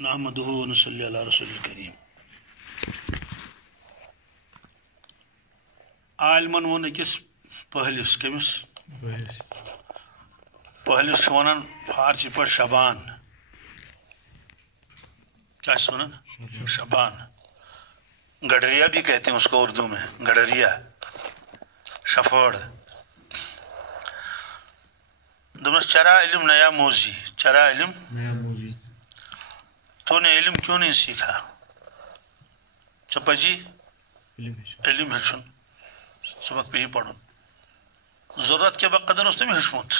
نحمده ونصلي على رسول الكريم. عالمن ون أکس پہلس کمس پہلس ونان فارسی پہ شبان کیا ونان شبان گڈریا بھی کہتے ہیں اس کو اردو میں گڈریا شفڑ دمس چرا علم نیا موزی چرا علم نیا موزی تو نے علم کیوں نہیں سیکھا چپجی علم ہچن سبق پہ ہی پڑھن ضرورت کے بقدر اس نے بھی ہچمت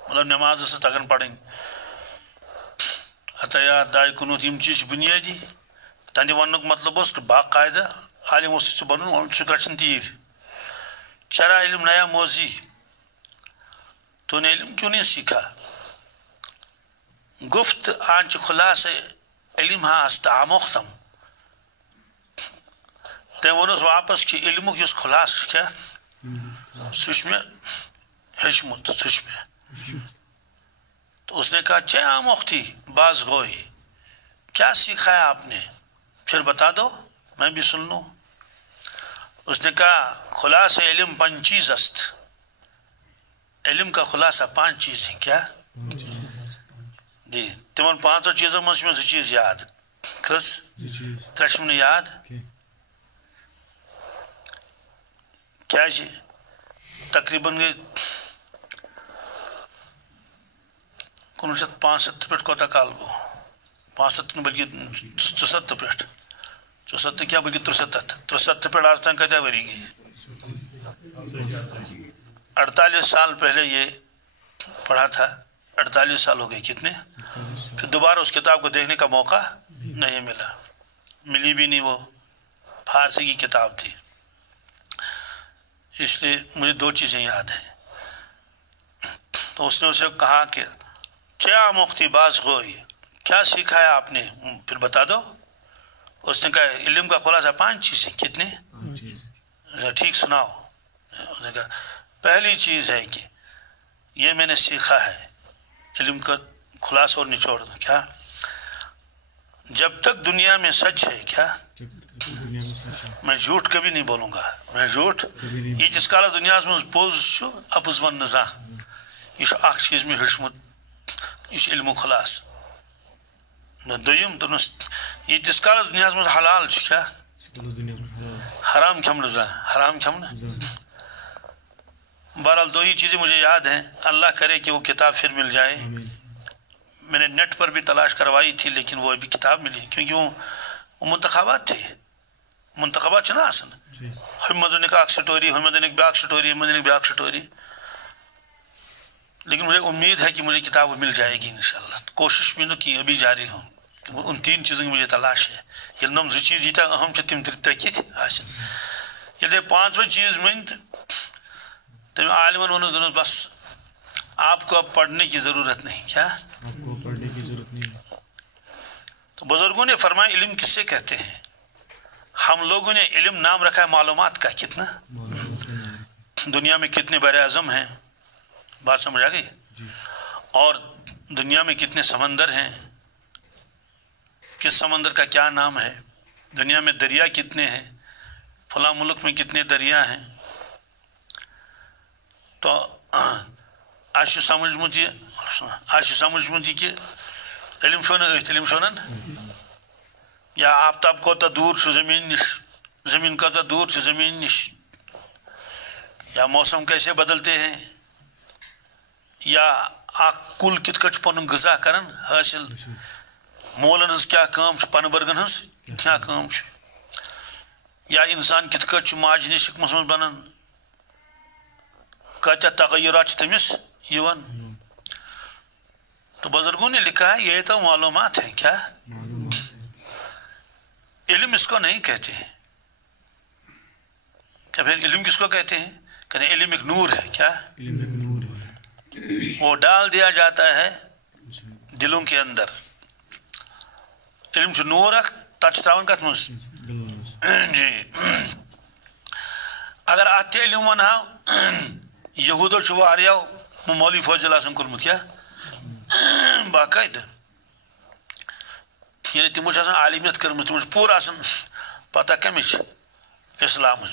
مطلب نماز سے تگن پڑھیں حتیہ دائے کنوت یم چیز بنیادی تندی ونک مطلب اس کہ باقاعدہ عالم اس سے بنن اور سکرچن تیر چرا علم نیا موزی تو نے علم کیوں نہیں سیکھا گفت آنچ خلاص علم ہاں است آموختم تم ونس واپس کہ علم اس خلاص کیا سوچ میں ہچمت سوچ میں تو اس نے کہا چے آموختی باز گوئی کیا سیکھا ہے آپ نے پھر بتا دو میں بھی سن لوں اس نے کہا خلاص علم 5 چیز است علم کا خلاصہ 5 چیز ہیں کیا دی تمن 5 چیزوں میں 2 چیز یاد کس 3 نے یاد کیا جی تقریباً گئی 1965 پہ کوتا کال گو 65 بلکہ 64 پہ 64 کیا بلکہ 63 پہ آج تک کتیا وری گئی 48 سال پہلے یہ پڑھا تھا 48 سال ہو گئے کتنے پھر دوبارہ اس کتاب کو دیکھنے کا موقع نہیں ملا ملی بھی نہیں وہ فارسی کی کتاب تھی اس لیے مجھے 2 چیزیں یاد ہیں تو اس نے اسے کہا کہ چیا مختی باز گوئی کیا سیکھا ہے آپ نے پھر بتا دو اس نے کہا علم کا خلاصہ 5 چیزیں کتنے ٹھیک سناؤ اس نے کہا پہلی چیز ہے کہ یہ میں نے سیکھا ہے علم کا خلاصہ اور نچوڑ دو کیا جب تک دنیا میں سچ ہے کیا میں جھوٹ کبھی نہیں بولوں گا میں جھوٹ یہ جس کالا دنیا میں پوز چھو اپز ون نزا یہ اخ چیز میں ہشمت یہ علم و خلاص دویم تو یہ جس کالا دنیا میں حلال چھو کیا حرام کھم نزا حرام کھم بہرحال 2 ہی چیزیں مجھے یاد ہیں اللہ کرے کہ وہ کتاب پھر مل جائے میں نے نیٹ پر بھی تلاش کروائی تھی لیکن وہ ابھی کتاب ملی کیونکہ وہ منتخبات تھے منتخبات چھنا آسن ہمدن ایک اخ سٹوری ہمدن ایک بیاک سٹوری ہمدن ایک بیاک سٹوری لیکن مجھے امید ہے کہ مجھے کتاب مل جائے گی انشاءاللہ کوشش بھی کی ابھی جاری ہوں ان 3 چیزوں کی مجھے تلاش ہے یہ نم 2 چیز یہ اہم چھے تم 3 آسن یہ 5 چیز من تم عالمن ونس دنس بس آپ کو اب پڑھنے کی ضرورت نہیں کیا آپ کو پڑھنے کی ضرورت نہیں تو بزرگوں نے فرمایا علم کس سے کہتے ہیں ہم لوگوں نے علم نام رکھا ہے معلومات کا کتنا دنیا میں کتنے بر اعظم ہیں بات سمجھ آ گئی اور دنیا میں کتنے سمندر ہیں کس سمندر کا کیا نام ہے دنیا میں دریا کتنے ہیں فلاں ملک میں کتنے دریا ہیں تو آج سمجھ مجھے کہ علم شونن علم شونن یا آفتاب کوتا دور چھو زمین نش زمین کوتا دور چھو زمین نش یا موسم کیسے بدلتے ہیں یا کل کت کٹ پن غذا کرن حاصل مولن ہز کیا کام پن برگن ہز کیا کام یا انسان کت کٹ ماج نشک مسمز بنان کتیا تغیرات تمس یوان تو بزرگوں نے لکھا ہے یہ تو معلومات ہیں کیا علم اس کو نہیں کہتے ہیں کہ پھر علم کس کو کہتے ہیں کہتے ہیں علم ایک نور ہے کیا وہ ڈال دیا جاتا ہے دلوں کے اندر علم جو نور ہے تچ تراون کت مز جی اگر آتے علم ونہا یہودو چھو واریاو مولوی فوزل آسن کرمت کیا باقاعدہ یعنی تمو عالمیت کرم تمو پور پتہ کمچ اسلام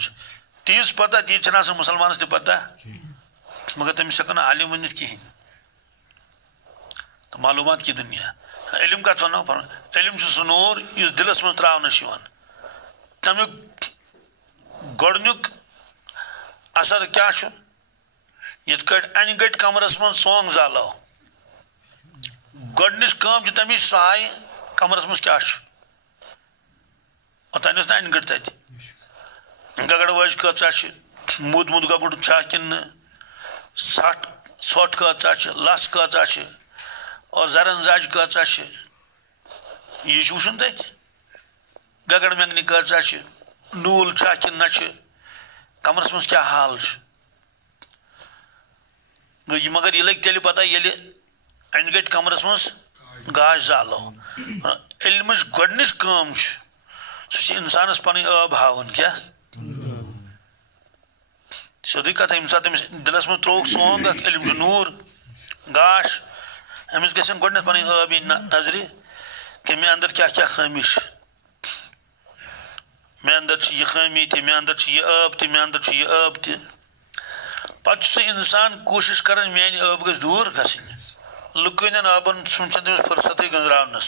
تیز پتہ تیز مسلمانس تہ پتہ مگر تمس ہیکو عالم ونت کہین تو معلومات کی دنیا علم کت ونو علم سہ نور اس دلس من تراؤن تمیک گۄڈنیُک اثر کیا یت کٹ ان گٹ کمرس من سونگ زالو گۄڈنِچ کٲم چھِ تمِچ سۄ آیہِ کمرس منٛز کیٛاہ چھُ اوٚتانۍ ٲس نہٕ انہِ گٔٹۍ تتہِ گگر وٲج کۭژاہ چھِ موٗد موٗد گگُر چھا کِنہٕ نہٕ ژھۄٹھ کۭژاہ چھِ لژھ کۭژاہ چھِ اور زرن زاجہِ کۭژاہ چھِ یہِ چھُ وٕچھُن تتہِ گگر مینگنہِ کۭژاہ چھِ نوٗل چھا کِنہٕ نہ چھِ کمرس منٛز کیٛاہ حال چھُ گوٚو مگر یہِ لگہِ تیٚلہِ پتہ ییٚلہِ انہِ گٔٹۍ کمرس منٛز گاش زالو علمٕچ گۄڈنِچ کٲم چھِ سُہ چھِ انسانس پنٕنۍ ٲب ہاوُن کیٛاہ سیوٚدُے کتھ ییٚمہِ ساتہٕ تٔمِس دلس منٛز ترٛووُکھ سونگ اکھ علم چھُ نوٗر گاش أمِس گژھن گۄڈنٮ۪تھ پنٕنۍ ٲب یِنۍ نظرِ کہِ مےٚ انٛدر کیٛاہ کیٛاہ خٲمی چھِ مےٚ انٛدر چھِ یہِ خٲمی تہِ مےٚ انٛدر چھِ یہِ ٲب تہِ مےٚ انٛدر چھِ یہِ ٲب تہِ پتہٕ چھُ سُہ انسان کوٗشش کران میانہِ ٲب گژھِ دوٗر گژھٕنۍ لُکہٕ ٲبن چھُنہٕ تٔمِس فرصتٕے گٔنٛزراونس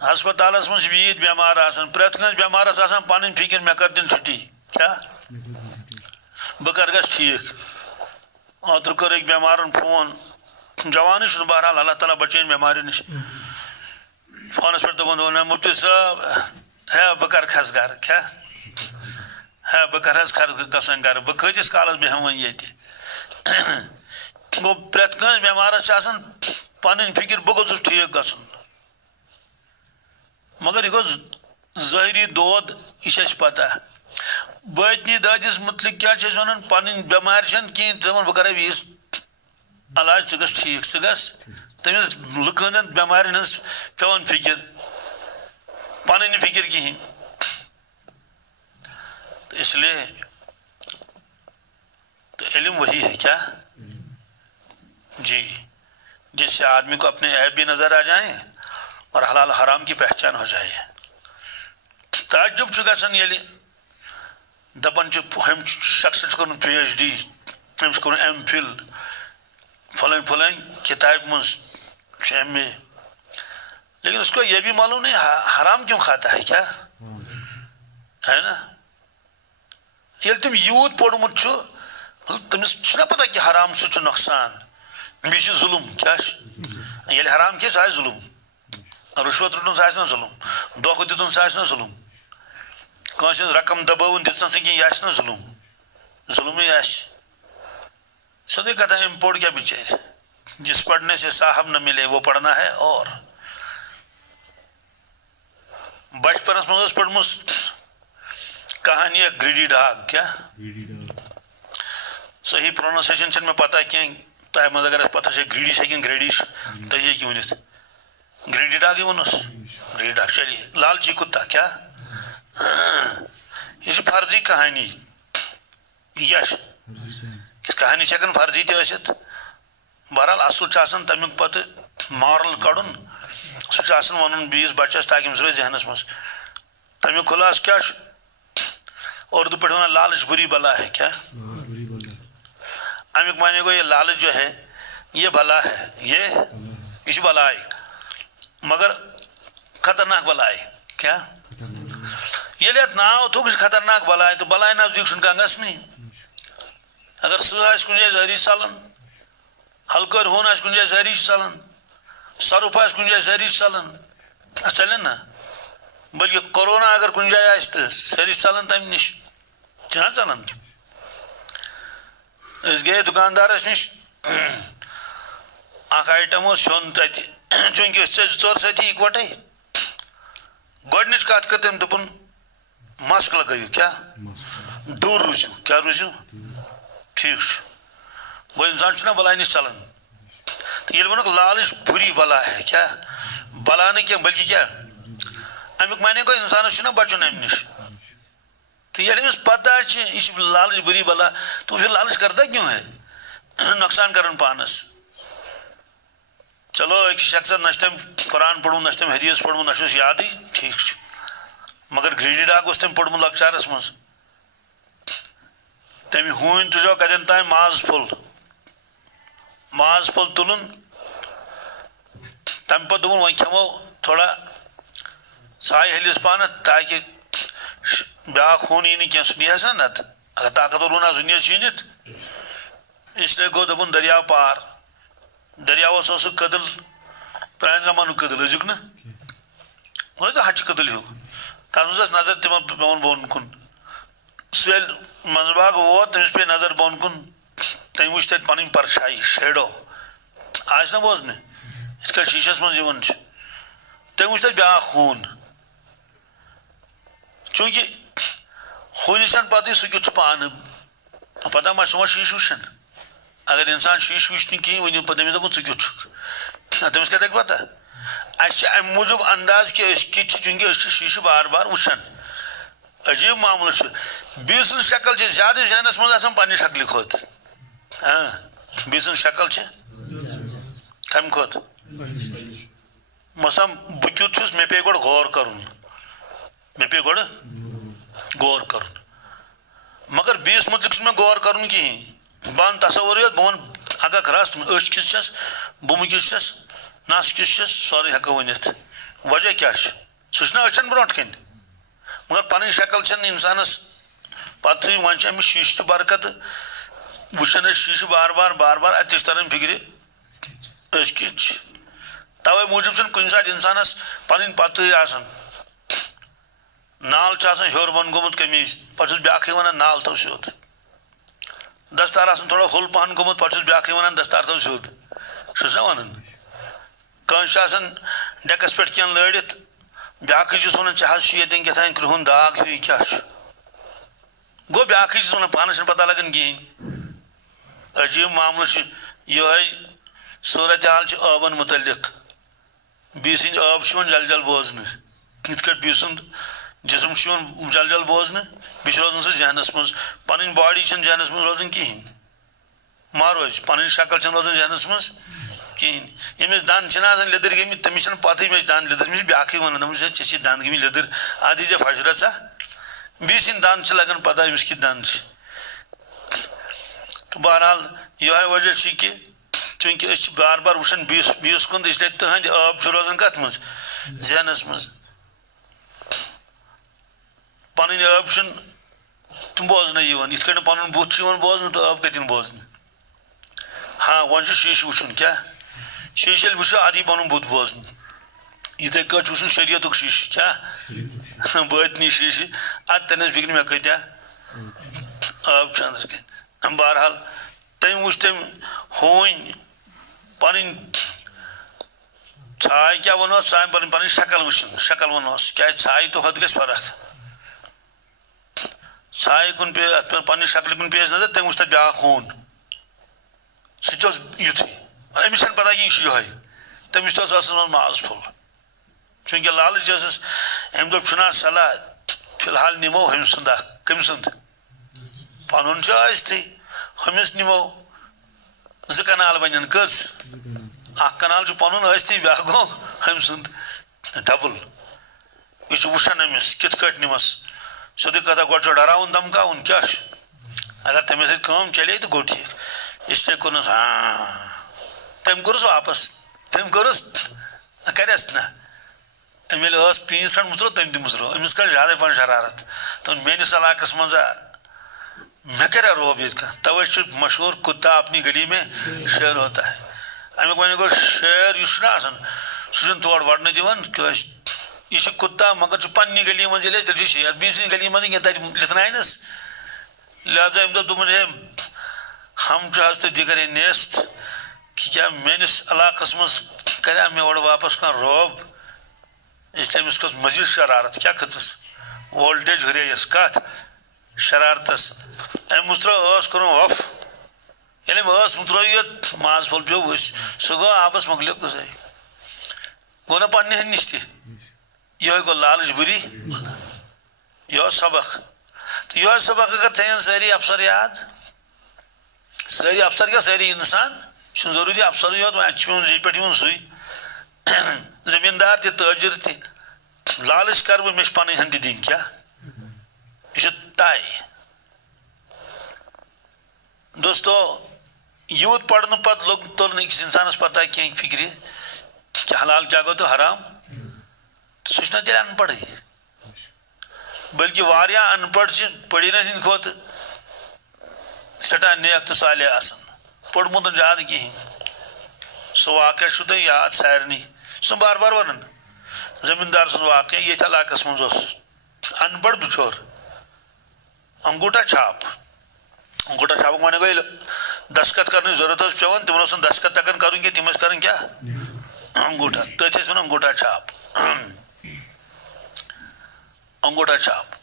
ہسپتالس منٛز چھِ ویٖدۍ بٮ۪مار آسان پرٛٮ۪تھ کٲنٛسہِ بٮ۪مارس آسان پنٕنۍ فِکر مےٚ کر دِن چھُٹی کیٛاہ بہٕ کر گژھٕ ٹھیٖک اوترٕ کوٚر أکۍ بٮ۪مارن فون جوانٕے چھُنہٕ بہرحال اللہ تعالیٰ بچٲیِن بٮ۪ماریو نِش فونس پٮ۪ٹھ دوٚپُن مےٚ مفتی صٲب ہے بہٕ کر کھسہٕ گرٕ کیٛاہ ہے بہٕ کر حظ گژھان گرٕ بہٕ کۭتِس کالس بیٚہمہٕ وۄنۍ ییٚتہِ گوٚو پرٛٮ۪تھ کٲنٛسہِ بٮ۪مارس چھِ آسان پنٕنۍ فِکر بہٕ گوٚژھُس ٹھیٖک گژھُن مگر یہِ گوٚو ظٲہری دود یہِ چھِ اَسہِ پتہ بٲطنی دٲدِس متعلق کیٛاہ چھِ أسۍ ونان پنٕنۍ بٮ۪مارِ چھنہٕ کِہیٖنۍ ژٕ وَن بہٕ کرے ویٖز علاج ژٕ گژھ ٹھیٖک ژٕ گژھ تٔمِس لُکہٕ ہٕنٛدٮ۪ن بٮ۪مارٮ۪ن ہٕنٛز پیٚوان فِکر پنٕنۍ نہٕ فِکر کِہیٖنۍ تو اس لیے تو علم وہی ہے کیا جی جس سے آدمی کو اپنے عیب بھی نظر آ جائیں اور حلال حرام کی پہچان ہو جائے تعجب چھُ گژھان ییٚلہِ دپان چھِ ہُمہِ شخصن چھُ کوٚرمُت پی ایچ ڈی أمِس چھُ کوٚرمُت ایم فِل فلٲنۍ فلٲنۍ کتابہِ منٛز چھُ ایم اے لیکن اس کو یہ بھی معلوم نہیں حرام کیوں کھاتا ہے کیا ہے نا ییٚلہِ تٔمۍ یوٗت پوٚرمُت چھُ تٔمِس چھُنہ پتہ کہِ حرام سۭتۍ چھُ نۄقصان بیٚیہِ چھُ ظُلم کیٛاہ چھُ ییٚلہِ حرام کھیٚیہِ سُہ آسہِ ظُلم رُشوت روٚٹُن سُہ آسہِ نہ ظُلم دھوکہٕ دیُتن سُہ آسہِ نہ ظُلم کٲنٛسہِ ہٕنٛز رقم دبٲوٕن دِژنس نہٕ کینٛہہ یہِ آسہِ نہ ظُلم ظُلمٕے آسہِ سیوٚدُے کتھا أمۍ پوٚر کیٛاہ بِچٲرۍ جس پڑھنے سے صاحب نہ ملے وہ پڑھنا ہے اور بچپنس منٛز ٲس پٔرمٕژ کہانی اکھ گریڈی ڈاگ کیٛاہ صحیح پروننسیشن چھنہٕ مےٚ پتہ کینٛہہ تۄہہِ منٛز اگر اَسہِ پتہ چھِ گریڈی چھا کِنہٕ گریڈی چھِ تُہۍ ہیٚکِو ؤنِتھ گریڈی ڈاگٕے ووٚنُس گریڈی ڈاگ چلیے لالچی کُتا کیٛاہ یہِ چھِ فرضی کہانی یہِ کیٛاہ چھِ کہانی چھِ ہٮ۪کان فرضی تہِ ٲسِتھ بہرحال اصل چھُ آسان تمیُک پتہٕ مارل کڑُن سُہ چھُ آسان ونُن بیٚیِس بچس تاکہِ أمِس روزِ ذہنس منٛز تمیُک خُلاصہٕ کیٛاہ چھُ اردو پٲٹھۍ ونان لالچ بری بلا ہے کیٛاہ امیُک معنی گوٚو یہ لالچ جو ہے یہ بلا ہے یہ چھُ بلاے مگر خطرناک بلاے کیٛاہ ییٚلہِ اتھ ناو تھوٚوُکھ یہِ چھِ خطرناک بلاے تہٕ بلاے نزدیٖک چھُنہٕ کانٛہہ گژھنٕے اگر سٕہہ آسہِ کُنہِ جایہِ زہری ژلان ہلکٲرۍ ہوٗن آسہِ کُنہِ جایہِ زہری چھِ ژلان سرُپھ آسہِ کُنہِ جایہِ زہری چھِ ژلان اتھ ژلن نہ بٔلکہِ کورونا اگر کُنہِ جایہِ آسہِ تہٕ سٲری ژلان تمہِ نِش چھِنہ ژلان أسۍ گٔیے دُکاندارس نِش اکھ آیٹم اوس سیُن تتہِ چوٗنٛکہِ أسۍ ژٕ زٕ ژور سٲتھی اِکوٹے گۄڈنِچ کتھ کٔر تٔمۍ دوٚپُن ماسک لگٲیِو کیٛاہ دوٗر روٗزِو کیٛاہ روٗزِو ٹھیٖک چھُ گوٚو انسان چھُنہ بلاے نِش ژلان تہٕ ییٚلہِ ووٚنُکھ لالٕچ بُری بلا ہے کیٛاہ بلا نہٕ کینٛہہ بٔلکہِ کیٛاہ امیُک معنی گوٚو انسانس چھُنہ بچُن امہِ نِش تو ییٚلہِ أمِس پتہ چھِ یہِ چھِ لالٕچ بُری بلا تو پھر لالچ کرتا کیوں ہے نۄقصان کران پانس چلو ایک شخص نشتم قرآن پڑھو نشتم حدیث پڑھو نشس یاد ہی ٹھیک مگر گریڈی ڈاک اس تم پڑھو لکچارس مز تمہ ہون تجو کتن تام ماز پھل تلن تم پہ دون وی کھمو تھوڑا سائے ہلس پان تاکہ بیاکھ ہون یہ کی سہ سا نت اگر طاقتور ہون سہ نیس چینت اس لیے گو دپن دریاو پار دریاوس سہ کدل پران زمان کدل ازیک نا وہ ہچ کدل ہیو تر مز نظر تمہ پیون بون کن سہل منزباگ ووت تمس پہ نظر بون کن تم وچ تت پن پرچھائی شیڈو آج نا بوزن ات کٹ شیشس من تم وچ تت بیاکھ خون چونکہ خون سن پتہ سہ کت پان پتہ ما سما شیش وچن اگر انسان شیش وچ کہیں ون پہ تمس دپن ثت تمس کتھ پتہ اس ام موجود انداز کہ کت چونکہ شیشہ بار بار وچان عجیب معاملہ بی سن شکل زیادہ ذہنس مز پنہ شکل کھت بی سن شکل کم کھت مثلا بہ کیت مے پے گوڑ غور کرن غور کرن مگر بیس متعلق میں غور کرن کہیں بان تصور بہ ون اگر رس اچھ کس چھس بم کس چھس نس کس چھس سورے ہیکو ونتھ وجہ کیا سہ اچھن برونٹ کن مگر پن شکل چھ انسانس پتہ ون امس شیش کی برکت وچان شیش بار بار اتس تران فکر کت توے موجود کن سات انسانس پن پتہ آسان نال ہور بن گومت قمیض پہ بیاکھ ونان نال تو سیود دستار آسان تھوڑا ہل پہن گومت پہ بیاکھ ونان دستار تو سیود سہ ونان کنس آسان ڈیکس پہ کین لڑت بیاکھ ونان ژےٚ یتن کتان کرہن داغ ہیو کیا گو بیاکھ ونان پانس پتہ لگان کہین عجیب معاملہ یہ صورت حال آبن متعلق بی سند آب جل جل بوزن ات کٹ بی سند جسم جل جل بوزن بیس روزان سہ ذہنس مز پن باڈی ذہنس مز روزان کہین ما روز پن شکل روزان ذہنس مز کہین یمس دند آسان لدر گمت تمس پتہ مجھے دند لدر تمس بیاکھ ونان دپان ژےٚ دند گمت لدر اد دی پھشرت سا بی سند دند لگان پتہ امس کت دند تو بہرحال یہ وجہ کہ چونکہ اس بار بار وچان بیس کن اس لیے تہند آب روزان کت مز ذہنس مز پن آب تم بوزن ات کٹ پن بت بوزن تو آب کتن بوزن ہاں ون شیش وچن کیا شیش یل وچو ادی پن بت بوزن اتھے کٹ وچن شریعت شیش کیا باطنی شیش اد تنس فکر مے کتیا آب اندر کن بہرحال تم وچ تم ہون پن ژھاے کیا ونوس ژھاے پن شکل وچن شکل ونوس کیا ژھاے تو حد گژھِ فرق ژھاے کن پہ ات پن شکل کن پیش نظر تم وچ تت بیاکھ خون سہ یتھے امس پتہ کہ یہ تمس ٲسس منٛز ماز پھوٚل چونکہ لالچ ٲسس أمۍ دوٚپ چھُنا صلاح فی الحال نِمو ہُمہِ سُنٛد اکھ کٔمۍ سُنٛد پنُن چھُ ٲسۍتھٕے ہُمِس نِمو زٕ کنال بنن کٔژ اکھ کنال چھُ پنُن ٲسۍتھٕے بیاکھ گوٚو ہُمہِ سُنٛد ڈبل یہِ چھُ وٕچھان أمِس کِتھ کٲٹھۍ نِمس سیوٚدُے کتھا گۄڈٕ چھُ ڈراوُن دمکاوُن کیٛاہ چھُ اگر تٔمِس سۭتۍ کٲم چلے تہٕ گوٚو ٹھیٖک اس لیے کوٚرنس تٔمۍ کوٚرُس واپس تٔمۍ کوٚرُس کرٮ۪س نہ أمۍ ییٚلہِ ٲس پیٖنٛژ کھنٛڈ مُژروو تٔمۍ تہِ مُژروو أمِس کٔر زیادے پہن شرارت دوٚپُن میٲنِس علاقس منٛز مےٚ کریٛا روب ییٚتہِ کانٛہہ توے چھُ مشہوٗر کُتا اپنی گلی میں شیر ہوتا ہے امیُک وۄنۍ گوٚو شیر یُس چھُنہ آسان سُہ چھُنہٕ تور وڑنہٕ دِوان کٲنٛسہِ یہ چھُ کُتا مگر چھُ پننہِ گلی منٛز ییٚلہِ تیٚلہِ چھُ شیر بیٚیہِ سٕنٛزِ گلی منٛز کینٛہہ تتہِ لِتھناینس لہذا أمۍ دوٚپ ہے ہم جو حض تو دیگر نیست کہ کیا میانس علاقس مز کریا مے اور واپس کان روب اس لیے اس کو مزید شرارت کیا کھژس وولٹیج ہریس کت شرارتس ام مترو اس کرو وف یعنی اس مترو یہ ماز پھول پیو وس سہ گو آپس مکلیو کسے گو نا پنہ نش تہ یہ گو لالچ بری یہ سبق تو یہ سبق اگر تھین ساری افسر یاد ساری افسر کیا ساری انسان ضروری افسر یوت ویون جی پہ سوئی زمیندار تہ تاجر تہ لالچ کر بہ مش پن ہندی دین کیا یہ طے دوستو یوت پڑھنے پتہ لوگ تر أکس انسانس پتہ کی فکر کہ حلال کیا گو تو حرام تو سہ تیل ان پڑھ بلکہ واریاہ ان پڑھ پڑین ہند کھت سٹھا نیک تو صالح آسان پوڑمت زیادہ کہین سہ واقعہ تہ یاد سارنی سہ بار بار ونان زمیندار سن واقعہ یہ علاقہ مز ان پڑھ بچور انگوٹھا چھاپ مانے گو دستخط کرنے ضرورت پیوان تمن دستخط تگان کرن کی تم کرن کیا انگوٹھا تھی ون انگوٹھا چھاپ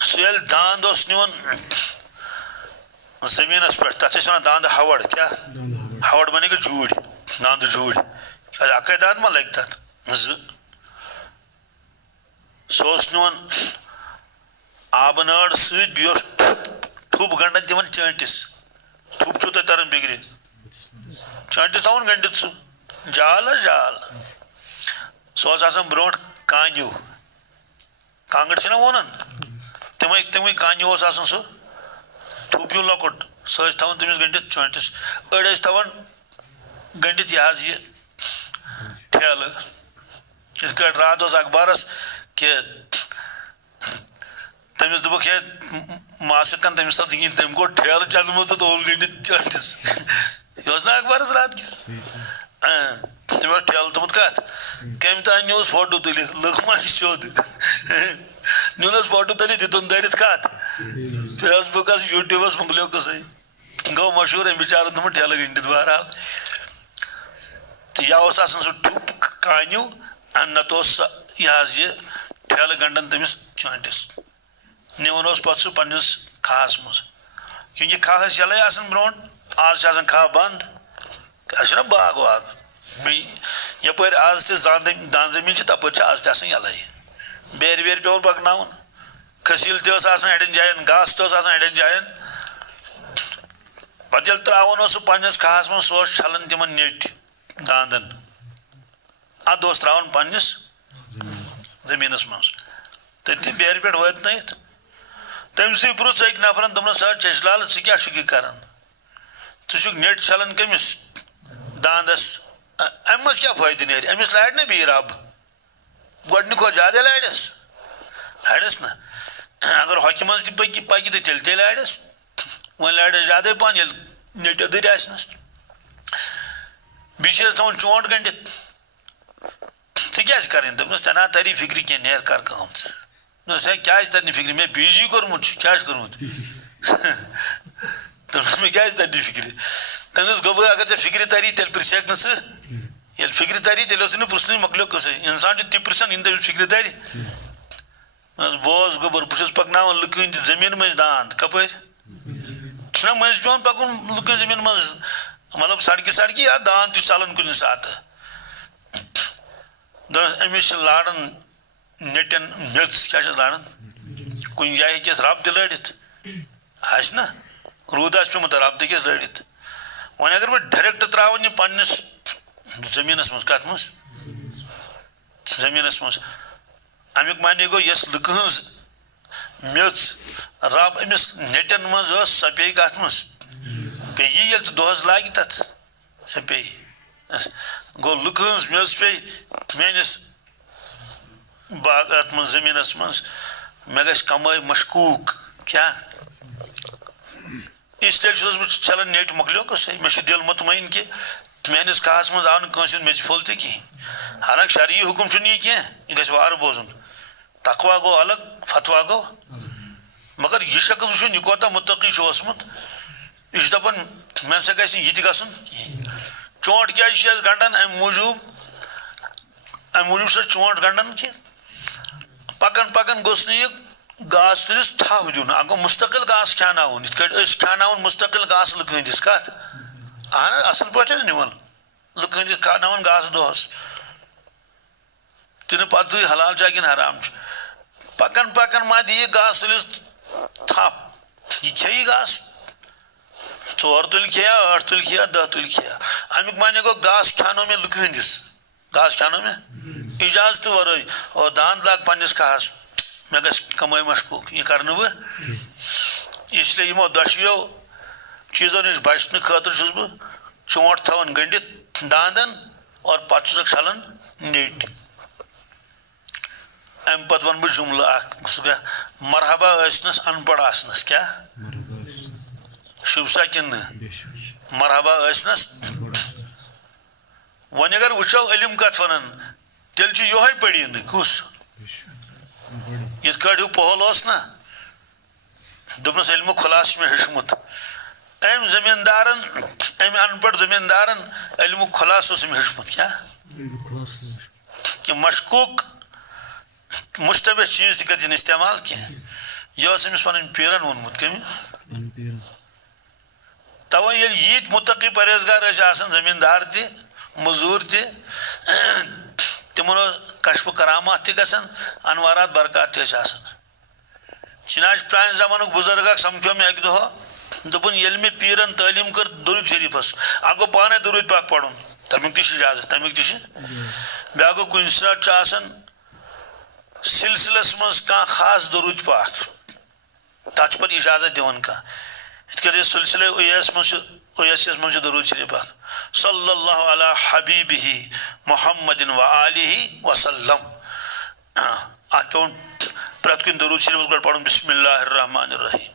سہ داند نوان زمینس پہ تک ونان داند ہوڑ کیا ہوڑ بنے گا جوڑ داند جوڑ اکے داند ما لگ تک سہ نوان آب ناڑ ست بیس ٹھوپ گنڈن دِوان چٲنٹس ٹھوپ چھو تۄہہِ تران بگرِ چٲنٹس تھاوُن گنڈِتھ سُہ جال جال سُہ اوس آسان برونٛٹھ کانیو کانگٕر چھِنہ وونان تِمے کانیو اوس آسان سُہ ٹھوپ ہیوٗ لۄکُٹ سُہ ٲسۍ تھاوان تٔمِس گنڈِتھ چٲنٹس أڑۍ ٲسۍ تھاوان گنڈِتھ یہِ حظ یہِ ٹھیلہٕ یِتھ کٲٹھۍ راتھ اوس اخبارس کہ تمس دپک ہے ماسک کن تمس تم گو ٹھیلہ چند مز تو تول گنڈت چٹس یہ نا اخبارس رات کس تم ٹھیلہ تمت کت کم تان نیوس فوٹو تلت لکھ ما سیود نیونس فوٹو تلت دتن دٲرِتھ کت فیس بکس یوٹیوبس مکلیو قصے گو مشہور ام بچار تم ٹھیلہ گنڈت بہرحال تو یا اوس آسان سُہ ٹھوپ کانیو نت اوس یہ حظ یہ ٹھیلہ گنڈن تمس چٲنٹس نِوان اوس پتہٕ سُہ پننس کھہس مز کیونکہ کھہہ ٲسۍ یلے آسان برونٛٹھ آز چھِ آسان کھہہ بنٛد آز چھُنہ باغ واغ بیٚیہِ یپٲرۍ آز تہِ دان زٔمیٖن چھِ تپٲرۍ چھِ آز تہِ آسان یلے بیرِ ویرِ پیٚوان پکناوُن کھٔسیٖل تہِ ٲس آسان اڑٮ۪ن جاین گاسہٕ تہِ اوس آسان اڑٮ۪ن جاین پتہٕ ییٚلہِ تراوان اوس سُہ پننس کھہس منٛز سُہ اوس چھلان تِمن نیٚٹۍ داندن ادٕ اوس تراوان پننس زٔمیٖنس منٛز تٔتھی بیرِ پٮ۪ٹھ وٲتنٲیِتھ تٔمسٕے پرُژھ أکۍ نفرن دوٚپنس سا چیچہِ لال ژٕ کیٛاہ چھُکھ یہِ کران ژٕ چھُکھ نیٚٹ چھلان کٔمِس داندس امہِ منٛز کیٛاہ فٲیدٕ نیرِ أمِس لارِ نا بیٚیہِ رب گۄڈنیُک کھۄتہٕ زیادے لارٮ۪س نا اگر ہۄکھِ منٛز تہِ پکہِ تہٕ تیٚلہِ لارٮ۪س وۄنۍ لارٮ۪س زیادے پہن ییٚلہِ نیٚٹہِ أدٕرۍ آسنس بیٚیہِ چھِ أسۍ تھاوان چونٛٹھ گنڈِتھ ژٕ کیٛازِ کرٕنۍ دوٚپنس ژےٚ نا تری فکرِ کینٛہہ نیر کر کٲم ژٕ دوٚپنس ہے کیٛازِ ترِ نہٕ فکرِ مےٚ پی جی کوٚرمُت چھُ کیٛاہ چھُ کوٚرمُت دوٚپنس مےٚ کیٛازِ ترِ نہٕ فکرِ تٔمِس گوٚبُر اگر ژےٚ فکرِ تری تیٚلہِ پرژھکھ نہٕ ژٕ ییٚلہِ فکرِ تری تیٚلہِ اوسُے نہٕ پرژھنٕے مۄکلیو قصے انسان چھُ تہِ پرژھان ییٚلہِ تٔمِس فکرِ ترِ بوز گوٚبُر بہٕ چھُس پکناوان لُکہٕ ہٕنٛدِ زٔمیٖن مٔنٛزۍ داند کپٲرۍ چھُنہ مٔنٛزۍ پیٚوان پکُن لُکہٕ ہٕنٛدِ زٔمیٖن منٛز مطلب سڑکہِ یا داند تہِ چھُ ژلان کُنہِ ساتہٕ دوٚپنس أمِس چھِ لاران نیٚٹٮ۪ن میٚژ کیٛاہ چھس لاران کُنہِ جایہِ ہیٚکٮ۪س رب تہِ لٲرِتھ آسہِ نا روٗد آسہِ پیوٚمُت رب تہِ ہیٚکٮ۪س لٲرِتھ وۄنۍ اگر بہٕ ڈایریکٹ تراون یہِ پننس زٔمیٖنس منٛز کتھ منٛز زٔمیٖنس منٛز امیُک معنی گوٚو یۄس لُکہٕ ہٕنٛز میٚژ رب أمِس نیٚٹٮ۪ن منٛز ٲس سۄ پیٚیہِ کتھ منٛز پیٚیہِ ییٚلہِ ژٕ دۄہس لاگہِ تتھ سۄ پیٚیہِ گوٚو لُکہٕ ہٕنٛز میٚژ پیٚیہِ میٲنِس باغات منٛز زٔمیٖنس منٛز مےٚ گژھِ کمٲے مشکوٗک کیٛاہ اس لیے چھُس بہٕ چھلان نیٚٹۍ مۄکلیو قصے مےٚ چھُ دل مطمعین کہِ میٲنِس کھہس منٛز آو نہٕ کٲنٛسہِ ہُنٛد میٚژِ پھوٚل تہِ کِہینۍ حالانکہِ شرعی حُکم چھُنہٕ یہِ کینٛہہ یہِ گژھِ وارٕ بوزُن تقوا گوٚو الگ فتوا گوٚو مگر یہِ شخص وٕچھُن یہِ کوتاہ مُتقی چھُ اوسمُت یہِ چھُ دپان مےٚ نسا گژھِ نہٕ یہِ تہِ گژھُن چونٛٹھ کیٛازِ چھِ أسۍ گنڈان امہِ موٗجوٗب چھِ أسۍ چونٛٹھ گنڈان کہِ پکان پکان گوٚژھ نہٕ یہِ گاسہٕ تٔلِس تھپھ دیُن اَتھ گوٚو مُستقل گاسہٕ کھیٛاناوُن یِتھ کٲٹھۍ أسۍ کھیٛاناوُن مُستقل گاسہٕ لُکہٕ ہٕنٛدِس کتھ اہن حظ اصل پٲٹھۍ حظ نِوان لُکہٕ ہٕنٛدِس کھیٛاناوان گاسہٕ دۄہس تہِ نہٕ پتہٕ حلال چھا کِنہٕ حرام چھُ پکان پکان ما دِیہِ گاسہٕ تٔلِس تھپھ یہِ کھیٚیہِ گاسہٕ 4 تُلۍ کھیٚیا 8 تُلۍ کھیٚیا 10 تُلۍ کھیٚیا امیُک معنی گوٚو گاسہٕ کھیٛانو مےٚ لُکہٕ ہٕنٛدِس گاسہٕ کھیٛانو مےٚ اِجازتہٕ ورٲے او داند لاگ پنٛنِس کھہس مےٚ گژھِ کمٲے مشکوٗک یہِ کرٕ نہٕ بہٕ اسلیے یِمو دۄشوٕیو چیٖزو نِش بچنہٕ خٲطرٕ چھُس بہٕ چونٛٹھ تھاوان گٔنڈِتھ داندن اور پتہٕ چھُسکھ چھلان نیٚٹۍ امہِ پتہٕ ونہٕ بہٕ جملہٕ اکھ سُہ گژھِ مرحبا ٲسنس ان پڑھ آسنس کیٛاہ شُبھ سا کِنہٕ نہٕ مرحبا ٲسنس وۄنۍ اگر وٕچھو علم کتھ ونان تیٚلہِ چھُ یِہوے پٔڑیٖنہٕ کُس یِتھ کٲٹھۍ ہیوٗ پوہل اوس نا دوٚپنس علمُک خُلاصہٕ چھُ مےٚ ہیوٚچھمُت أمۍ زٔمیٖندارن أمۍ ان پڑھ زٔمیٖندارن علمُک خُلاصہٕ اوس أمۍ ہیوٚچھمُت کیٛاہ کہِ مشکوٗک مشتبہ چیٖز تہِ کٔرۍزِ نہٕ استعمال کینٛہہ یہِ اوس أمِس پنٕنۍ پیٖرن ووٚنمُت کٔمۍ توے ییٚلہِ ییٖتۍ مُتقی پرہیزگار ٲسۍ آسان زٔمیٖندار تہِ مٔزوٗر تہِ تِمن اوس کشفہٕ کرامات تہِ گژھان انوارات برکات تہِ ٲسۍ آسان چنانچہ پرانہِ زمانُک بُزرگ اکھ سمکھیو مےٚ اکہِ دۄہ دوٚپُن ییٚلہِ مےٚ پیٖرن تعلیٖم کٔر درود شریٖفس اکھ گوٚو پانے درود پاک پرُن تمیُک تہِ چھُ اجازت تمیُک تہِ چھُ بیٛاکھ گوٚو کُنہِ ساتہٕ چھُ آسان سلسلس منٛز کانٛہہ خاص درود پاک تتھ چھُ پتہٕ اجازت دِوان کانٛہہ یِتھ کٔٹھۍ أسۍ سلسلے اویس منٛز چھُ اویسیس منٛز چھُ درود شریٖف اکھ صلی اللہ علی حبیبہ محمد و آلہ وسلم اتھ پیٚوان پرٛٮ۪تھ کُنہِ درود شریٖفس گۄڈٕ پرُن بسم اللہ الرحمن الرحیم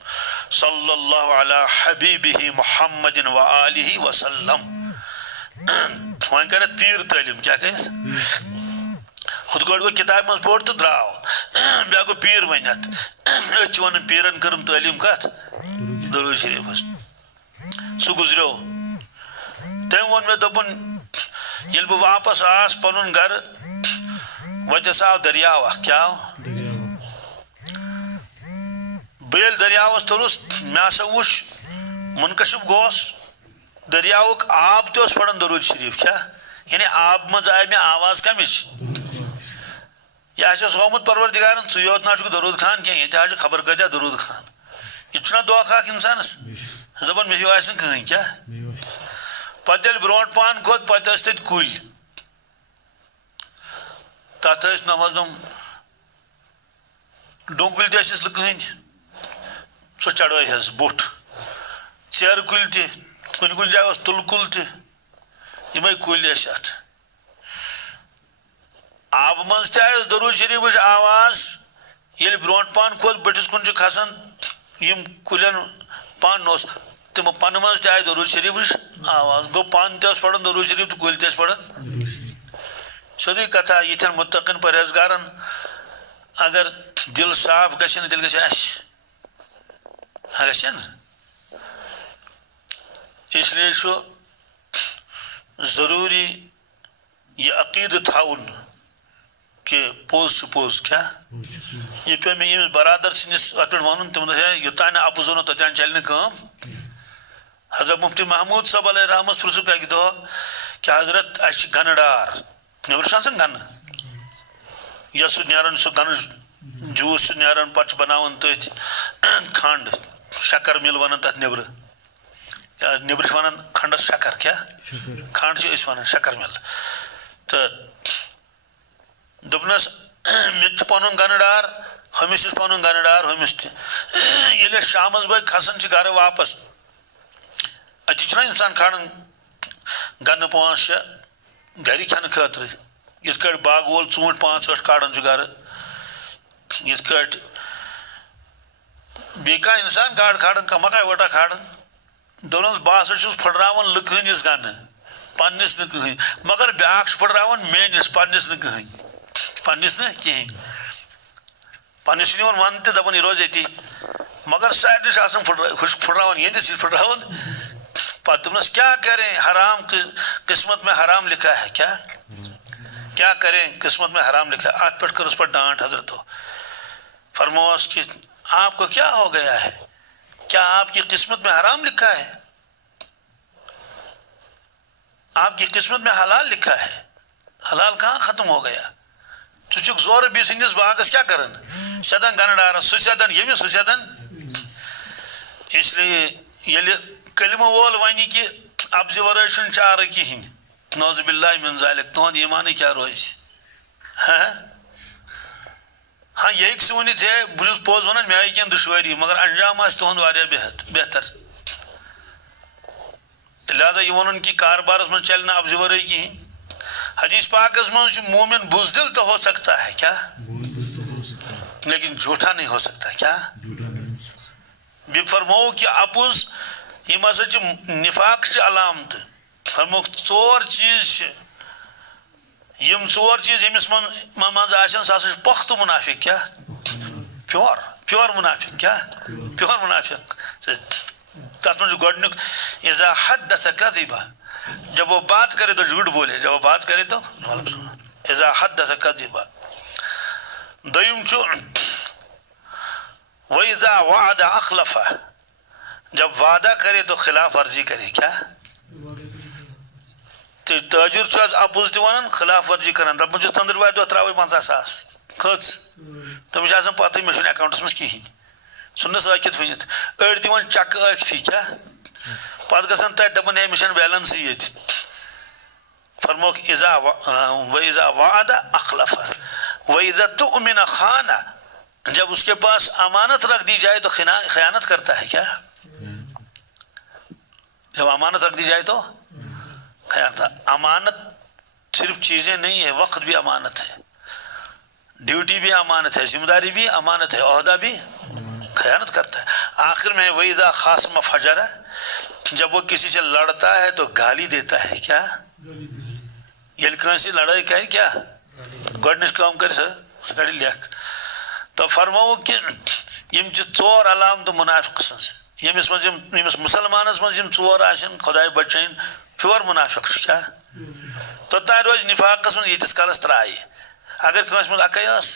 صلی اللہ علی حبیبہ محمد و آلہ وسلم وۄنۍ کر اتھ پیٖر تعلیٖم کیٛاہ کرٮ۪س ہُتھ گۄڈٕ گوٚو کِتابہِ منٛز پوٚر تہٕ درٛاو بیٛاکھ گوٚو پیٖر وۄنۍ اتھ أسۍ چھِ ونان پیٖرن کٔرٕم تعلیٖم کتھ درود شریٖفس سُہ گُزریو تٔمۍ ووٚن مےٚ دوٚپُن ییٚلہِ بہٕ واپس آس پنُن گرٕ وتیس آو دٔریاو اکھ کیٛاہ آو بہٕ ییٚلہِ دٔریاوس تُلُس مےٚ ہسا وُچھ مُنکشف گوس دٔریاوُک آب تہِ اوس پران درود شریٖف کیٛاہ یعنی آبہٕ منٛز آیہِ مےٚ آواز کمِچ یہِ آسٮ۪س ہومُت پروردِگارن ژٕے یوت نہ چھُکھ درود خان کینٛہہ ییٚتہِ حظ چھُ خبر کۭتیاہ درود خان یہِ تہِ چھُنہ دھوکہٕ اکھ انسانس دپان مےٚ ہیوٗ آسہِ نہٕ کٕہٕنۍ کیٛاہ پتہٕ ییٚلہِ برونٛٹھ پہن کھوٚت پتہٕ ٲسۍ تتہِ کُلۍ تتھ ٲسۍ نمازدم ڈوٗنۍ کُلۍ تہِ ٲسِس نہٕ کٕہٕنۍ سۄ چڑٲے حظ بوٚٹھ ژیرٕ کُلۍ تہِ کُنہِ کُنہِ جایہِ اوس تُلہٕ کُل تہِ یِمے کُلۍ ٲسۍ اتھ آبہٕ منٛز تہِ آیس درود شریٖفٕچ آواز ییٚلہِ برونٛٹھ پہن کھوٚت بٔٹھِس کُن چھُ کھسان یِم کُلٮ۪ن پن اوس تِمو پنہٕ منٛز تہِ آیہِ درود شریٖفٕچ آواز گوٚو پن تہِ اوس پران درود شریٖف تہٕ کُلۍ تہِ ٲسۍ پران سیٚودُے کتھا یِتھٮ۪ن مُتقین پرہیزگارن اگر دل صاف گژھِ نہٕ تیٚلہِ گژھِ اَسہِ گژھِ نا اس لیے چھُ ضروٗری یہِ عقیٖدٕ تھاوُن کہِ پوٚز چھُ پوٚز کیٛاہ یہِ پیٚو مےٚ ییٚمِس برادر سٕنٛدِس اتھ پٮ۪ٹھ ونُن تِمن دوٚپ ہے یوٚتانۍ نہٕ اپُز ووٚنو توٚتانۍ چلہِ نہٕ کٲم حضرت مفتی محموٗد صٲب علیہ رحمس پرٛژھُکھ اکہِ دۄہ کہِ حضرت اسہِ چھِ گنہٕ ڈار نیٚبرٕ چھُ آسان گنہٕ یۄس سُہ نیران سُہ گنہٕ جوٗس چھُ نیران پتہٕ چھِ بناوان تٔتھۍ کھنٛڈ شکر مِل ونان تتھ نیبرٕ نیبرٕ چھِ ونان کھنٛڈس شکر کیٛاہ کھنٛڈ چھِ أسۍ ونان شکر مِل تہٕ دوٚپنس مےٚ تہِ چھُ پنُن گنہٕ ڈار ہُمِس چھُس پنُن گنہٕ ڈار ہُمِس تہِ ییٚلہِ أسۍ شامس بٲگۍ کھسان چھِ گرٕ واپس اتی چھُنہ انسان کھالان گنہٕ 5-6 گرِ کھٮ۪نہٕ خٲطرٕ یِتھ کٲٹھۍ باغہٕ وول ژوٗنٛٹھۍ 5-8 کھالان چھُ گرٕ یِتھ کٲٹھۍ بیٚیہِ کانٛہہ انسان گاڈٕ کھالان کانٛہہ مکاے وٹا کھالان دوٚپنس بہٕ ہسا چھُس پھٕٹراوان لُکہٕ ہٕنٛدِس گنہٕ پننِس نہٕ کٕہٕنۍ مگر بیٛاکھ چھُ پھٕٹراوان میٲنِس پننِس نہٕ کٕہٕنۍ پننِس نہٕ کِہیٖنۍ پننِس چھُ نِوان وننہٕ تہِ دپان یہِ روزِ ییٚتی مگر سارنٕے چھُ آسان ہُہ چھُ پھٕٹراوان ییٚتِس یہِ چھُ پھٕٹراوان پتہٕ دوٚپنس کیٛاہ کریں حرام قسمت میں حرام لکھا ہے کیا کریں قسمت میں حرام لکھا ہے اتھ پٮ۪ٹھ کٔرٕس پتہٕ ڈانٹ حضرتو فرمووس کہ آپ کو کیا ہو گیا ہے کیا آپ کی قسمت میں حرام لکھا ہے آپ کی قسمت میں حلال لکھا ہے حلال کہاں ختم ہو گیا ژٕ چھُکھ زورٕ بیٚیہِ سٕنٛدِس باغس کیٛاہ کران سیٚدان گنہٕ ڈارس سُہ سیٚدان ییٚمِس سُہ سیٚدان اس لیے ییٚلہِ کلمہ وول ونی کہ ابزِ ورٲے چھُنہٕ چارٕ کِہیٖنۍ نعوذ باللہ من ذالک تُہُنٛد ایٖمانٕے کیٛاہ روزِ ہاں یہ ہیٚکہِ سُہ ؤنِتھ ہے بہٕ چھُس پوٚز وَنان مےٚ آیہِ کینٛہہ دُشوٲری مگر انجام آسہِ تُہُنٛد واریاہ بہتر تہٕ لہذا یہ وَنُن کہ کاربارس منٛز چلہِ نہٕ ابزِ ورٲے کِہیٖنۍ حدیث پاکس منٛز چھُ مومن بزدل تو ہو سکتا ہے کیا لیکن جھوٹا نہیں ہو سکتا کیا بھی فرمو کہ اپُز یم ہسا چھ نفاق چھ علامت فرمو ژور چیز یم ژور چیز یمس منٛز آسن سُہ ہسا چھ پختہٕ منافق کیا پیور منافق کیا پیور منافق تتھ منٛز چھُ گۄڈنیُک اذا حدث کذب جب وہ بات کرے تو جھوٹ بولے جب وہ بات کرے تو اذا حدث کذب دویم چھُ وَإِذَا وَعَدَ أَخْلَفَ جب وعدہ کرے تو خلاف ورزی کرے کیا تاجر چھُ آز اپُز تہِ وَنان خلاف ورزی کران دپان چھُس ژٔنٛدٕروارِ دۄہ ترٛاوَے 50,000 کھٔژ تٔمِس چھِ آسان پتہٕ مےٚ چھُنہٕ اٮ۪کاوُنٛٹَس منٛز کِہیٖنۍ ژھُننَس ٲکھِتھ ؤنِتھ أڑۍ دِوان چَکہٕ ٲکھتھٕے کیٛاہ پتہٕ گژھان تَتہِ دپان ہے مےٚ چھَنہٕ بیلَنسٕے ییٚتہِ فرموکھ وَإِذَا وَعَدَ أَخْلَفَ وَإِذَا تُؤْمِنَ خَانَ جب اس کے پاس امانت رکھ دی جائے تو خیانت کرتا ہے کیا جب امانت رکھ دی جائے تو خیانت امانت صرف چیزیں نہیں ہے وقت بھی امانت ہے ڈیوٹی بھی امانت ہے ذمہ داری بھی امانت ہے عہدہ بھی خیانت کرتا ہے آخر میں وَإِذَا خَاصَمَ فَجَرَ جب وہ کسی سے لڑتا ہے تو گالی دیتا ہے کیا ییٚلہِ کٲنٛسہِ لڑٲے کرِ کیا گۄڈنِچ کٲم کرِ سۄ کڑِ لیکھ تو فرمو کہ یم چھ ژور علامت منافق سٕنٛز یمس مسلمانس منٛز یم ژور آسن خداے بچٲیِن پیور منافق چھُ کیا توٚتانۍ روزِ نفاقس منٛز ییٖتِس کالس ترٛایہِ اگر کٲنٛسہِ منٛز اکے ٲس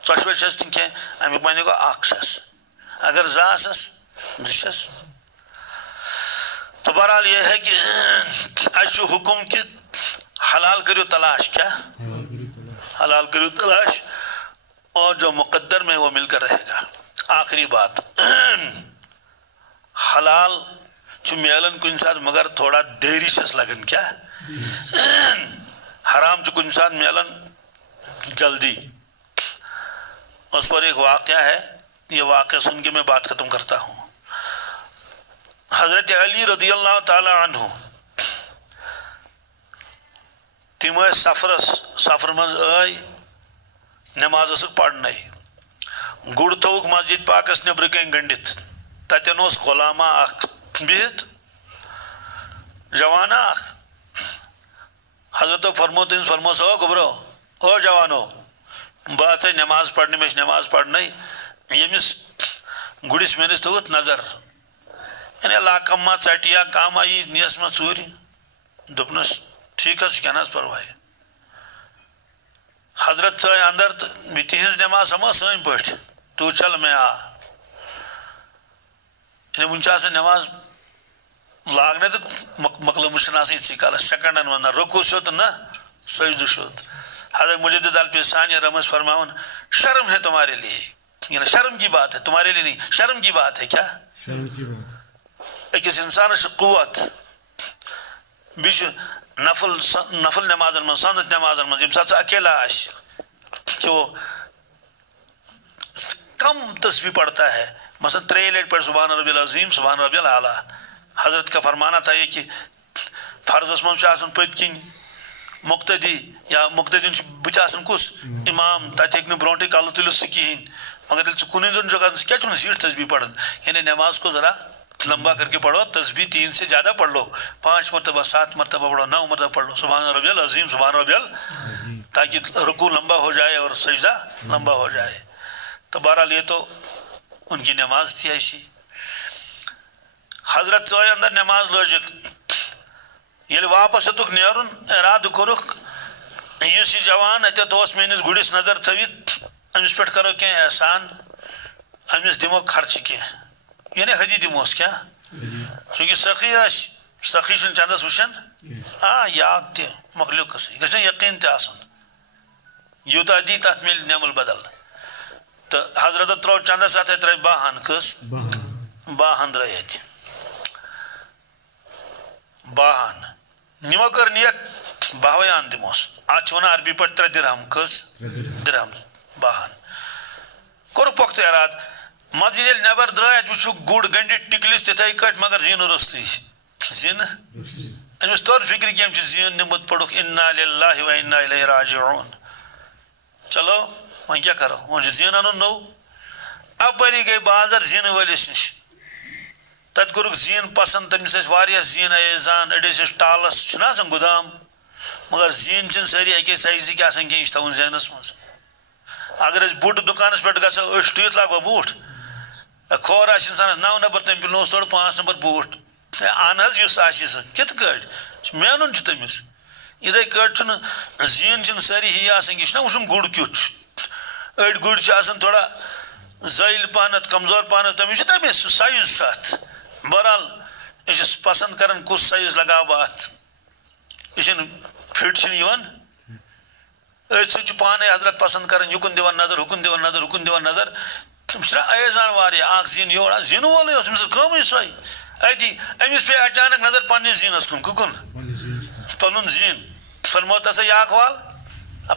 ژۄشوے چھس نہٕ کینٛہہ امیُک معنی گوٚو اکھ چھس اگر زٕ آسس زٕ چھس تو بہرحال یہ ہے کہ اَسہِ چھُ حکم کہ حلال کریو تلاش کیا حلال کریو تلاش اور جو مقدر میں وہ مل کر رہے گا آخری بات حلال چھُ میلان کُنہِ ساتہٕ مگر تھوڑا دیری چھس لگان کیا حرام چھُ کُنہِ ساتہٕ میلان جلدی اس پر ایک واقعہ ہے یہ واقعہ سن کے میں بات ختم کرتا ہوں حضرت علی رضی اللہ تعالی عنہ تم سفر مز آئی نماز ٲسٕکھ پرنے گُر تھوُکھ مسجد پاکس نیبرٕ کَنۍ گٔنڈِتھ تتٮ۪ن اوس غلامہ اکھ بِہِتھ جوانا اکھ حضرتو فرمو تٔمِس فرموس او گوٚبرو او جوانو بہٕ اژے نماز پرنہِ مےٚ چھِ نماز پرنے ییٚمِس گُرِس میٲنِس تھوٚوُتھ نظر یعنی لاکم ما ژٹہِ یا کانٛہہ ما یی نِیَس منٛز ژوٗرِ دوٚپنَس ٹھیٖک حظ چھُ کیٚنٛہہ نہٕ حظ پرواے حضرت ژاے اندر تو تہذ نماز سما سن پٲٹھۍ تو چل میں آ یعنی وُنہِ چھِ آسان نماز لاگنے تو مۄکلٲمٕژ چھنہٕ آسان یِتسٕے کالس سیکنڈن منٛز نہ رُکوٗ سیوٚد تہٕ نہ سجدٕ سیوٚد حضرت مجدد الفی ثانیہ رحمت فرماون شرم ہے تمہارے لیے یعنی شرم کی بات ہے تمہارے لیے نہیں شرم کی بات ہے کیا أکِس انسانس چھِ قوت بیٚیہِ چھُ نفل نمازن من سنت نمازن من ییٚمہِ ساتہٕ سُہ اکیلا آسہِ کہ وہ کم تسبیح پڑھتا ہے مثلا 3 لٹہِ پڑھ سبحان ربی العظیم سبحان ربی العلیٰ حضرت کا فرمانا تھا یہ کہ فرضس منٛز چھُ آسان پٔتۍ کِنۍ مقتدی یا مقتدین چھُ بٕتھِ آسان کُس امام تتہِ ہیٚکہِ نہٕ برونٛٹھٕے کلہٕ تُلِتھ سُہ کِہیٖنۍ مگر ییٚلہِ ژٕ کُنُے زوٚن چھُکھ آسان ژٕ کیٛازِ چھُکھ نہٕ زیٖٹھ تسبیح پڑھان یعنی نماز کو ذرا لمبا کر کے پڑھو تسبیح 3 سے زیادہ پڑھ لو 5 مرتبہ 7 مرتبہ پڑھو 9 مرتبہ پڑھ لو سبحان ربی العظیم سبحان ربی تاکہ رکوع لمبا ہو جائے اور سجدہ لمبا ہو جائے تو بہرحال یہ تو ان کی نماز تھی ایسی حضرت ژاے اندر نماز لٲجِکھ ییٚلہِ واپس ہیوٚتُکھ نیرُن ارادٕ کوٚرُکھ یُس یہِ جوان اتٮ۪تھ اوس میٲنِس گُرِس نظر تھٲوِتھ أمِس پٮ۪ٹھ کرو کینٛہہ احسان أمِس دِمو خرچہِ کینٛہہ یعنی حدی دِموس کیا چونکہ سخی آسہِ سخی چھُنہٕ چندس وٕچھان یاد تہِ مۄکلیو قصہٕ یہِ گژھِ نہ یقیٖن تہِ آسُن یوٗتاہ دی تتھ میلہِ نعمل بدل تہٕ حضرتن ترٛوو چندس اتھے ترٛٲے 12 کٔژ 12 درٛاے اتہِ باہن نمو کر نیت باہویان دموس آج ونان عربی پر 3 درہم کس درہم باہن کور پختہ اراد مزید یل نبر درائت وچھو گوڑ گنڈی ٹکلس تتھائی کٹ مگر زین رستی زین امس طور فکر کی ہم زین نمت پڑھوک انا للہ و انا الیہ راجعون چلو وہاں کیا کرو وہاں زین انو نو اب پری گئی بازر زین ولس نش تت کورک زین پسند تمس واریاہ زین ایزان اڑس ٹالس چھنا آسان گودام مگر زین چن ساری اکی سائزک آسان کی تھون زینس مز اگر اس بوٹ دکانس پہ گھو ٹھیک لاگو بوٹ کھور آس انسانس 9 نمبر تم پہ تھوڑا 5 نمبر بوٹ ان حظ اس سہ کت کٹ مینن تمس ادھے کٹ زین چن ساری ہی آسان یہ وچن گڑ کت اڑ گڑ تھوڑا زائل پہنت کمزور پہنت تمس تمس سائز سات بہرحال اس پسند کران کس سائز لگاو ات یہ فٹ ات سی پانے حضرت پسند کران یکن دان نظر ہکن دان نظر ہکن دان نظر تمس ایزان واریاہ اخ زین یور زین وول تمس کم سوے اتی امس پہ اچانک نظر پنس زینس کن ککن پن زین فرمو تسا یہ اخوال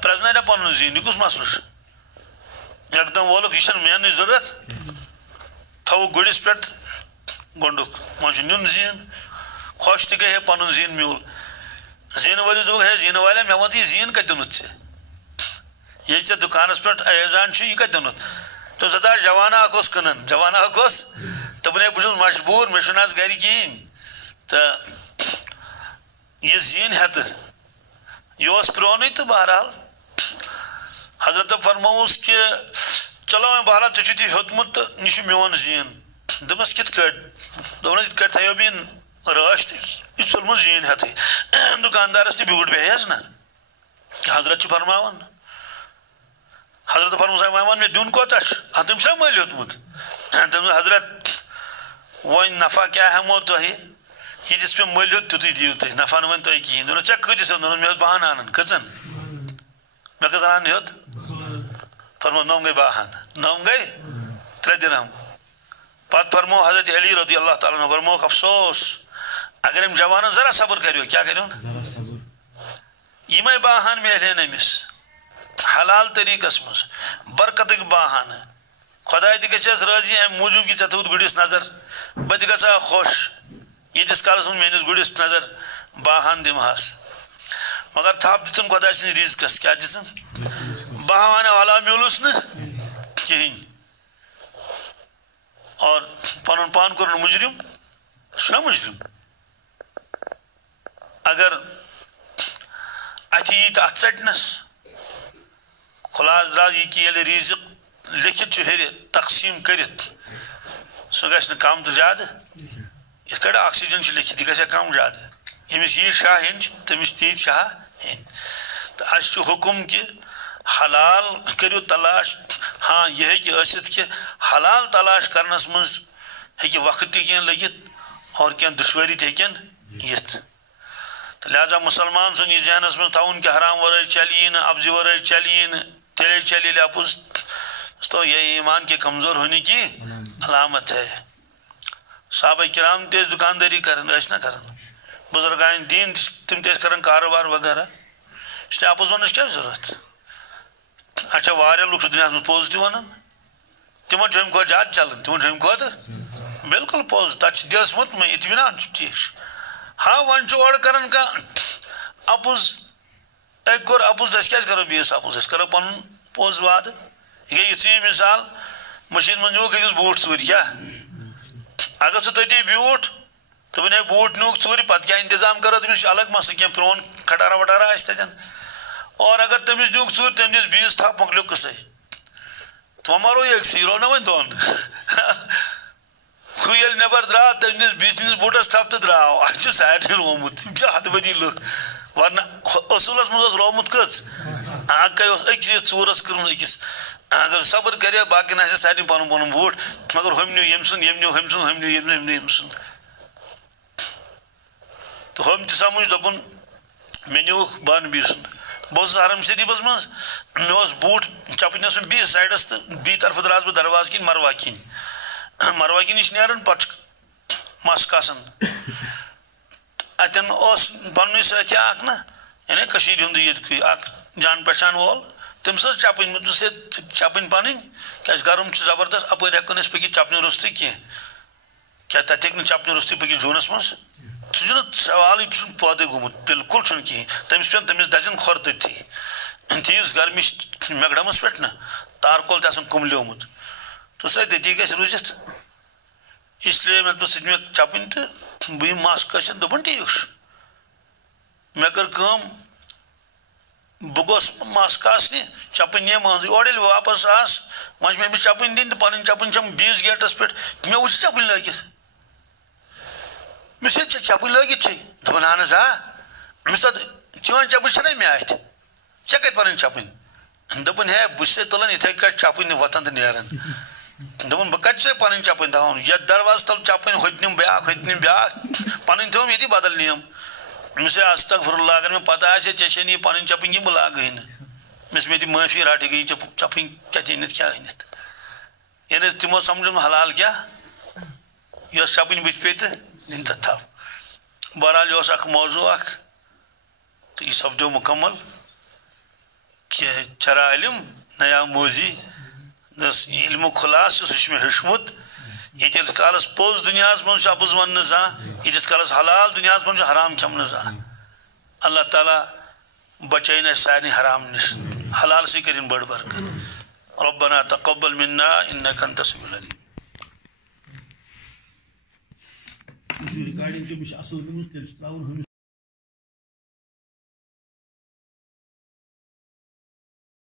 پرزنائے پن زین یہ کس مسلہ یکدم وولک یہ مین ضرورت تھو گڑس پہ گنڈک وہاں نیون زین خوش تہ گئی ہے پن زین میول زین ولس دک ہے زین والے مے ون یہ زین کت دنت یہ ژے دکانس پہ ایزان یہ کت دنت تو سدا جوانہ اخ کنان جوانہ اخ دپن بہت مجبور مے آج گھر کہین تو یہ زین ہت یہ پرون تو بہرحال حضرت فرموس کہ چلو وی بہرحال ژے چھُے ہیوٚتمُت تو یہ میون زین دپس کت کٹ دپن کٹ تھو بین راش یہ ژولمت زین ہتھے دکاندارس تہ بیوٹ بیس نا حضرت فرماوان حضرت فرموس ون مے دن کوتاہ تمس مل ہیوٚتمُت دپس حضرت ون نفع کیا ہمو تہ یتس پہ مل ہیوٚت تیُتُے دِیِو تُہۍ نفع نہٕ ؤنۍ تۄہہِ کِہیٖنۍ دوٚپنس ژےٚ کۭتِس ہیوٚت مے اوس 12 انان کٔژن مے کٔژن انان ہیوٚت فرمو 9 گئی 12 9 گئی 3 درہم پتہ فرمو حضرت علی رضی اللہ تعالیٰ عنہ فرمو افسوس اگر ام جوانن ذرا صبر کریو کیا کریو یمے باہان میلین امس حلال طریقس مز برکتک باہان خدا تہ گژھٮ۪س رٲضی امہِ موٗجوٗب کہ ژےٚ تھوٚوُتھ گُرِس نظر بہٕ تہِ گژھٕ ہا خۄش ییٖتِس کالس میٲنِس گُرِس نظر باہان دِمہس مگر تھپ دِژٕن خۄداے سٕنٛدِ رِزقس کیٛاہ دِژٕن باہانہ والا میوٗلُس نہٕ کِہیٖنۍ اور پنن پان کورُن مجرم چھُنا مجرم اگر اتھ یی تہٕ اتھ ژٹنس خلاص درٛاو یہِ کہِ ییٚلہِ رِزق لیکھِتھ چھُ ہیٚرِ تقسیٖم کٔرِتھ سُہ گژھِ نہٕ کم تہٕ زیادٕ یِتھ کٲٹھۍ آکسیجن چھُ لیکھِتھ یہِ گژھِ ہا کم زیادٕ ییٚمِس یی شاہ ہیٚنۍ چھِ تٔمِس تہِ شاہ ہیٚنۍ تہٕ اَسہِ چھُ حُکُم کہِ حلال کٔرِو تلاش ہاں یہ ہیٚکہِ ٲسِتھ کہِ حلال تلاش کرنس منٛز ہیٚکہِ وقت تہِ کینٛہہ لٔگِتھ اور کینٛہہ دُشوٲری تہِ ہیٚکن یِتھ تہٕ لہذا مسلمان سُنٛد یہِ ذہنس منٛز تھاوُن کہِ حرام ورٲے چلی نہٕ ابزِ ورٲے چلی نہٕ تیلے چلی اپُز تو یہ ایمان کے کمزور ہونے کی علامت ہے صحابہ کرام تیز دکانداری کرن ایس نہ کرن بزرگان دین تم تیز کرن کاروبار وغیرہ اس لیے اپز ونس کیا ضرورت اچھا واریاہ لوگ دنیا میں پوز تہ ونان تمن چھُ امہِ کھۄتہٕ زیادٕ چلان تمن چھُ امہِ کھۄتہٕ بالکل پوز تتھ چھُ دلس مطمئن اطمینان چھُ ٹھیک ہاں وۄنۍ چھُ اورٕ کران کانٛہہ اپُز أکۍ کوٚر اپُز أسۍ کیازِ کرو بیٚیِس اپُز أسۍ کرو پنُن پوز وعدٕ یہ گئی اسی مثال مشین من نیوک أکِس بوٗٹھ ژوٗرِ کیٛاہ اگر ژٕ تٔتی بیوٗٹھ دوٚپُن ہے بوٗٹھ نیوک ژوٗرِ پتہٕ کیٛاہ انتظام کرو تٔمِس چھُ الگ مسلہٕ کینٛہہ پرٛون کھٹارا وٹارا آسہِ تتٮ۪ن اور اگر تٔمِس نیوک ژوٗرِ تٔمۍ دِژ بیٚیِس تھپھ مۄکلیو قٕصے تو مارو أکسٕے رو نہ وۄنۍ دۄن ہُہ ییٚلہِ نٮ۪بر درٛاو تٔمۍ دِژ بیٚیہِ سٕنٛدِس بوٗٹس تھپھ تہٕ درٛاو اتھ چھُ سارنٕے روومُت یِم چھِ ہتہٕ لُکھ ورنہ اصوٗلس منٛز اوس روومُت کٔژ اکے اوس أکسٕے ژوٗرس کٔرمٕژ أکِس اگر صبر کرے باقین آسہِ سارنٕے پنُن پنُن بوٗٹھ مگر ہُمۍ نیوٗ ییٚمہِ سُنٛد ییٚمۍ نیوٗ ہُمۍ سُنٛد ہُمۍ نیوٗ ییٚمۍ سُنٛد تہٕ ہُمۍ تہِ سمجھ دوٚپُن مےٚ نیوٗکھ بانبی سُنٛد بہٕ اوسُس حرم شریٖفس منٛز مےٚ اوس بوٗٹھ چپٕنۍ ٲسٕم بیٚیِس سایڈس تہٕ بیٚیہِ طرفہٕ درٛاس بہٕ دروازٕ کِنۍ مروا کِنۍ مروا کِنۍ نِش نیران پتہٕ چھُ مس کاسان اتن پن ساتھی اخ نا یعنی کشیر ہند یہ اخ جان پہچان وول تمس چپن چپن پن کیاز گرم زبردست اپر ہیکو نس پکی چپنہ روستی کی کیا تت ہیک چپنہ روستی پکی جونس مز سہ سوال پودے گومت بالکل چھ کہین تمس پہ تمس دزن کھور تھی تیز گرمی میگڈمس پہ نا تارکول تہ کملیومت تو سہ تتی گھس روزت اس لیے میں سہ مے چپن تو بہ مس کھسن دپن ٹھیک مے کر کام بہ گوس مس کاسنہ چپن نی مزے اور ییٚلہِ واپس آس وۄنۍ چھِ مےٚ أمِس چپن دِنۍ تہٕ پنٕنۍ چپن چھم بیٚیِس گیٹس پٮ۪ٹھ مےٚ وٕچھ چپن لٲگِتھ مےٚ چھِ چپن لٲگِتھ چھے دپان اہن حظ مےٚ چٲنۍ چپن چھَنا مےٚ اَتھِ ژےٚ کَتہِ پنٕنۍ چپن دوٚپُن ہے بہٕ چھُسے تُلان یِتھَے کٲٹھۍ چپن وۄتھان تہٕ نیران دوٚپُن بہٕ کَتہِ چھُسے پنٕنۍ چپن تھاوان یتھ دروازٕ تل چپن ہوٚتہِ نِم بیٛاکھ پنٕنۍ تھٲوٕم ییٚتی بدل نِیَم أمِس ہے استغفر اللہ اگر مےٚ پتہ آسہِ ہے ژےٚ چھے نہٕ یہِ پنٕنۍ چپن کینٛہہ بہٕ لاگہٕے نہٕ أمِس مےٚ دِ معٲفی رٹ یہِ گٔیی ژےٚ چپن کتہِ أنِتھ کیٛاہ أنِتھ یعنی حظ تِمو سمجھُن حلال کیٛاہ یۄس چپن بٕتھِ پیٚیہِ تہٕ نِن تتھ تھاو بہرحال یہ اوس اکھ موضوع اکھ تو یہ سپدیو مکمل کہ چرا علم نیا موزی دس علم خلاص سہ مے ہیوچمت یتس کالس پوز دنیا من اپز ون زان یتس کالس حلال دنیا من حرام کھمن زان اللہ تعالیٰ بچین اس سارے حرام نش حلال سی کرن بڑ برکت ربنا تقبل منا انك انت السميع العليم ریکارڈنگ